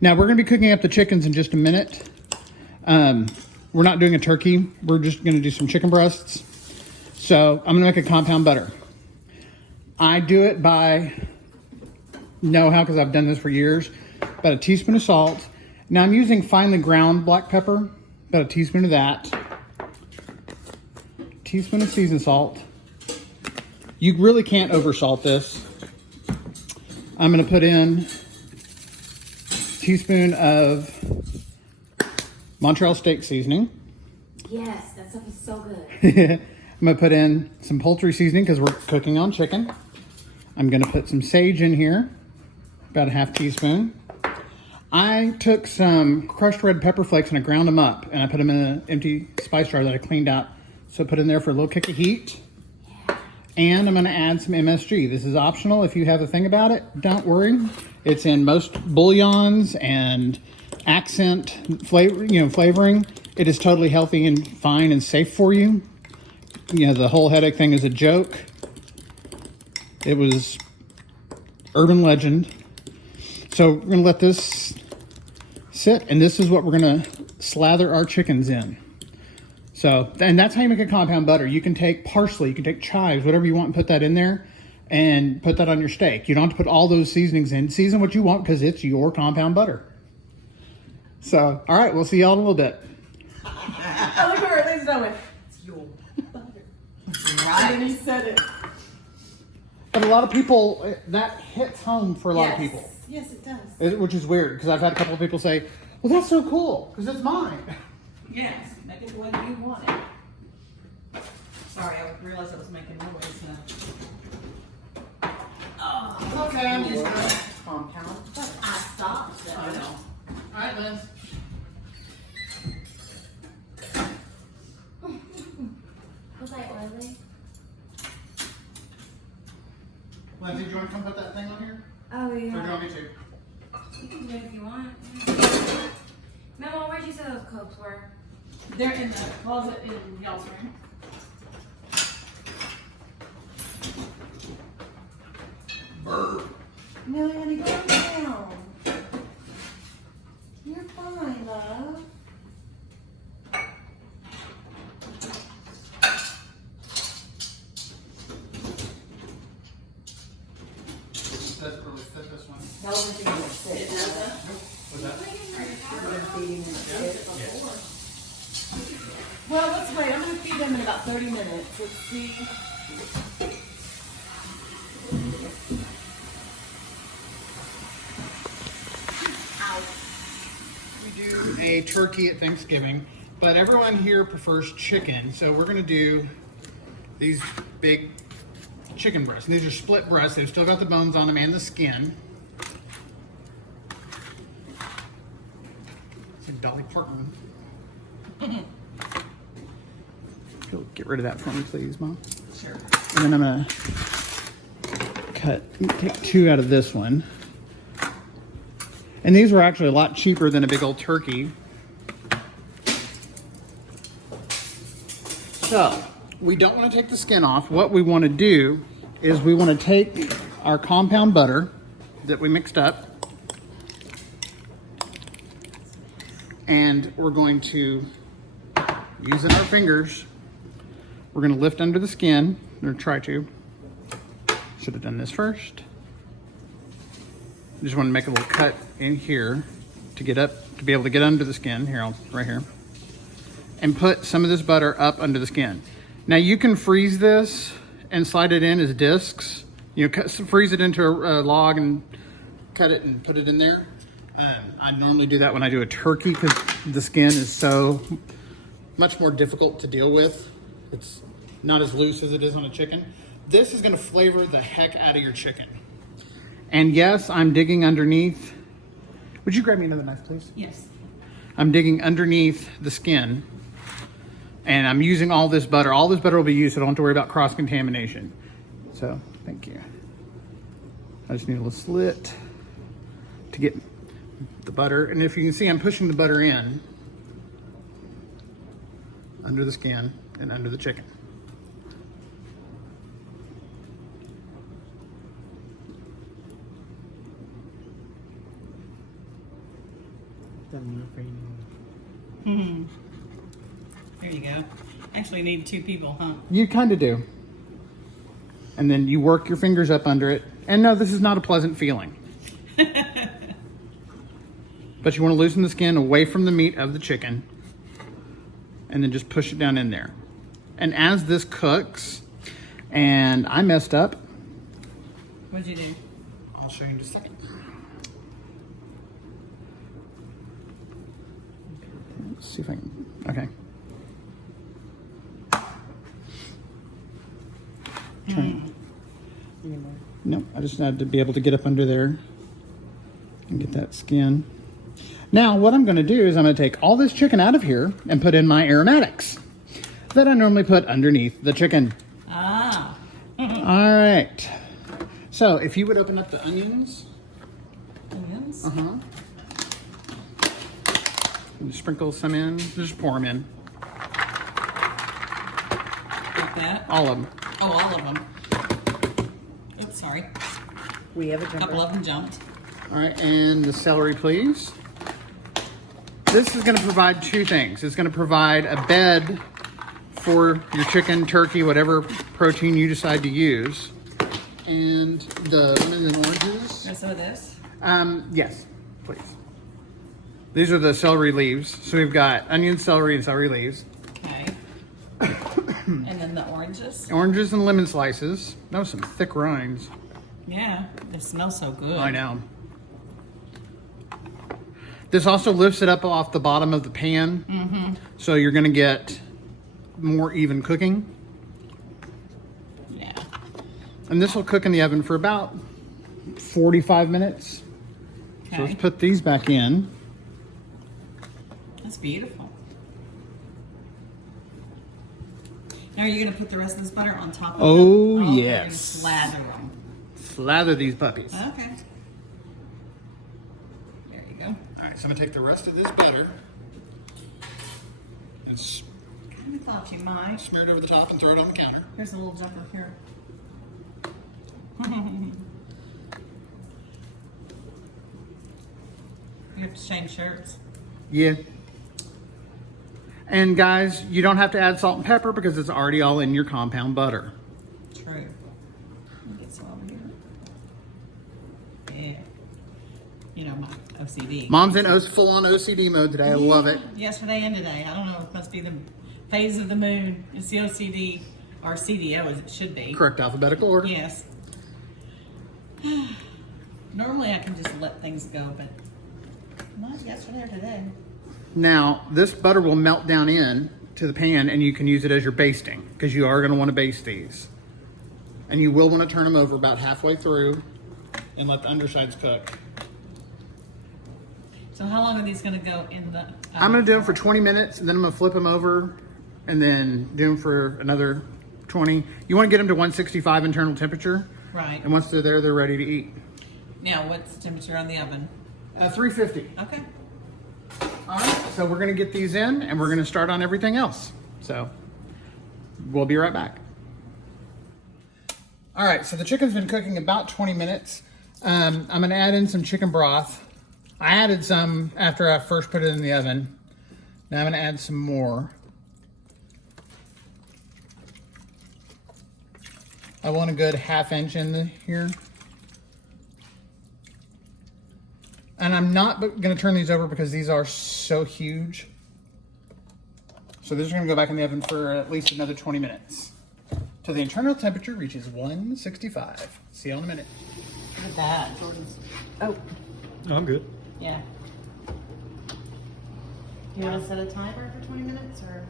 Now we're going to be cooking up the chickens in just a minute. We're not doing a turkey. We're just going to do some chicken breasts. So I'm going to make a compound butter. I do it by know-how because I've done this for years. About a teaspoon of salt. Now I'm using finely ground black pepper. About a teaspoon of that. Teaspoon of seasoned salt. You really can't oversalt this. I'm going to put in a teaspoon of Montreal steak seasoning. Yes, that stuff is so good. I'm going to put in some poultry seasoning because we're cooking on chicken. I'm going to put some sage in here, about a half teaspoon. I took some crushed red pepper flakes and I ground them up and I put them in an empty spice jar that I cleaned out. So put in there for a little kick of heat. Yeah. And I'm going to add some MSG. This is optional. If you have a thing about it, don't worry. It's in most bouillons and accent flavoring. It is totally healthy and fine and safe for you. The whole headache thing is a joke. It was urban legend. So we're going to let this sit, and this is what we're going to slather our chickens in. So, and that's how you make a compound butter. You can take parsley, you can take chives, whatever you want, and put that in there, and put that on your steak. You don't have to put all those seasonings in. Season what you want because it's your compound butter. So, all right, we'll see y'all in a little bit. Oh, look at her, ladies and gentlemen. It's your butter. Right. And he said it. But a lot of people, that hits home for a lot of people. Yes, it does. Which is weird, because I've had a couple of people say, well, that's so cool, because it's mine. Yes, make it the way you want it. Sorry, I realized I was making noise. Oh, okay, I'm just going to Compound. I stopped though. I know. All right, Liz. Was I oily? Lindsay, do you want to come put that thing on here? Oh, yeah. Or do you want me to? You can do it if you want. Mama, where'd you say those coats were? They're in the closet in y'all's room. Burr. No, honey, calm down. You're fine, love. Doesn't really fit this one. That was the thing that said. What's that? Well, let's wait. I'm going to feed them in about 30 minutes. Let's see. We do a turkey at Thanksgiving, but everyone here prefers chicken, so we're going to do these big chicken breasts. And these are split breasts. They've still got the bones on them and the skin. It's like Dolly Parton. Get rid of that for me, please, Mom. Sure. And then I'm going to take two out of this one. And these were actually a lot cheaper than a big old turkey. So, we don't want to take the skin off. What we want to do is we want to take our compound butter that we mixed up, and we're going to, using our fingers, we're going to lift under the skin, or try to. Should have done this first. Just want to make a little cut in here to get up, to be able to get under the skin. Here, right here. And put some of this butter up under the skin. Now you can freeze this and slide it in as discs. Freeze it into a log and cut it and put it in there. I normally do that when I do a turkey because the skin is so much more difficult to deal with. It's not as loose as it is on a chicken. This is going to flavor the heck out of your chicken. And yes, I'm digging underneath. Would you grab me another knife, please? Yes. I'm digging underneath the skin. And I'm using all this butter. All this butter will be used, so I don't have to worry about cross-contamination. So, thank you. I just need a little slit to get the butter. And if you can see, I'm pushing the butter in under the skin and under the chicken. Hmm. There you go. Actually, need 2 people, huh? You kind of do. And then you work your fingers up under it. And no, this is not a pleasant feeling. But you want to loosen the skin away from the meat of the chicken. And then just push it down in there. And as this cooks, and I messed up. What'd you do? I'll show you in just a second. Let's see if I can. Okay. Nope, I just had to be able to get up under there and get that skin. Now, what I'm going to do is I'm going to take all this chicken out of here and put in my aromatics that I normally put underneath the chicken. Ah. All right. So, if you would open up the onions. Onions? Uh-huh. And sprinkle some in. Just pour them in. Like that? All of them. Oh, all of them. Oops, sorry. We have a A jumper. couple of them jumped. All right, and the celery, please. This is going to provide 2 things. It's going to provide a bed for your chicken, turkey, whatever protein you decide to use. And the lemons and oranges. Got some of this? Yes, please. These are the celery leaves. So we've got onion, celery, and celery leaves. Okay. And then the oranges? Oranges and lemon slices. That was some thick rinds. Yeah, they smell so good. I know. This also lifts it up off the bottom of the pan. Mm-hmm. So you're going to get more even cooking. Yeah. And this will cook in the oven for about 45 minutes. Okay. So let's put these back in. That's beautiful. Now, are you going to put the rest of this butter on top of Oh, them? You're yes. gonna slather them. Slather these puppies. Okay. There you go. All right, so I'm going to take the rest of this butter and I thought you might. smear it over the top and throw it on the counter. There's a little jumper here. You have to change shirts. Yeah. And guys, you don't have to add salt and pepper because it's already all in your compound butter. True. Let me get some over here. Yeah. You know, my OCD. Mom's in full-on OCD mode today. I love it. Yesterday and today. I don't know. It must be the phase of the moon. It's the OCD, or CDO as it should be. Correct alphabetical order. Yes. Normally I can just let things go, but not yesterday or today. Now, this butter will melt down in to the pan and you can use it as your basting because you are going to want to baste these. And you will want to turn them over about halfway through and let the undersides cook. So how long are these going to go in the oven? I'm going to do them for 20 minutes and then I'm going to flip them over and then do them for another 20. You want to get them to 165 internal temperature. Right. And once they're there, they're ready to eat. Now, what's the temperature on the oven? 350. Okay. All right, so we're going to get these in and we're going to start on everything else. So we'll be right back. All right, so the chicken's been cooking about 20 minutes. I'm going to add in some chicken broth. I added some after I first put it in the oven. Now I'm going to add some more. I want a good half-inch in here. And I'm not going to turn these over because these are so huge. So these are going to go back in the oven for at least another 20 minutes. Till the internal temperature reaches 165. See you in a minute. Look at that. Jordan's. Oh, I'm good. Yeah. do you want to set a timer for 20 minutes or?